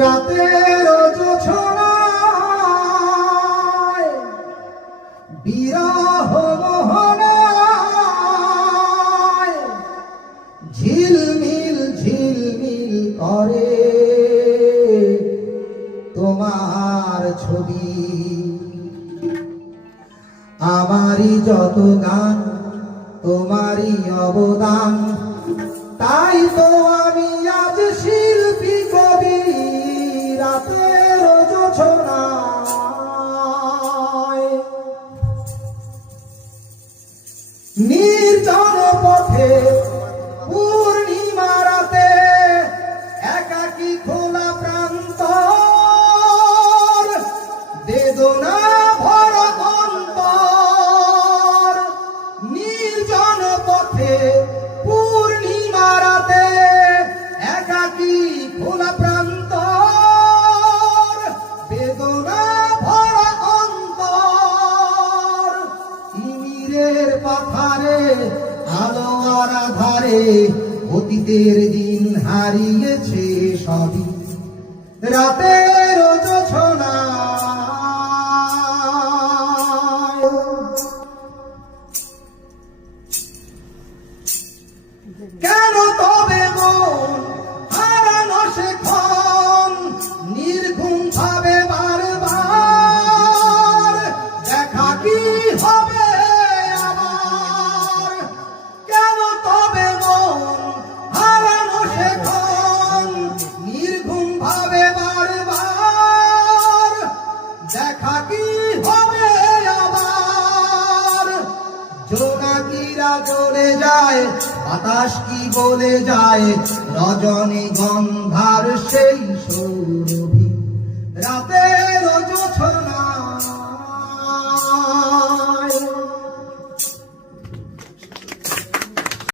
রাতের জোছনায় বিরহ মোহনায় ঝিলমিল ঝিলমিল করে তোমার ছবি। আমারই যত গান তোমারই অবদান, তাই তো আমি আজ শিল্পী কবি। রাতের জোছনায় নির্জন পথে পূর্ণিমা রাতে একাকী খোলা প্রান্তর, বেদনা ভরা অন্তর। নির্জন পথে পূর্ণিমা রাতে একাকী খোলা প্রান্তর, বেদনা ভরা অন্তর। তিমিরের পাথারে আলো আর আধারে অতীতের দিন হারিয়েছে সবই। রাতের জোছনায় কেন তবে মন হারানো সেক্ষণ নির্ঘুম ভাবে বারবার? দেখা কি হবে আবার? কেন তবে মন হারানো সেক্ষণ নির্ঘুম ভাবে বারবার? দেখা কি হবে আবার? জোনাকিরা জ্বলে যায়, বাতাস কি বলে যায়, রজনীগন্ধার সেই সুর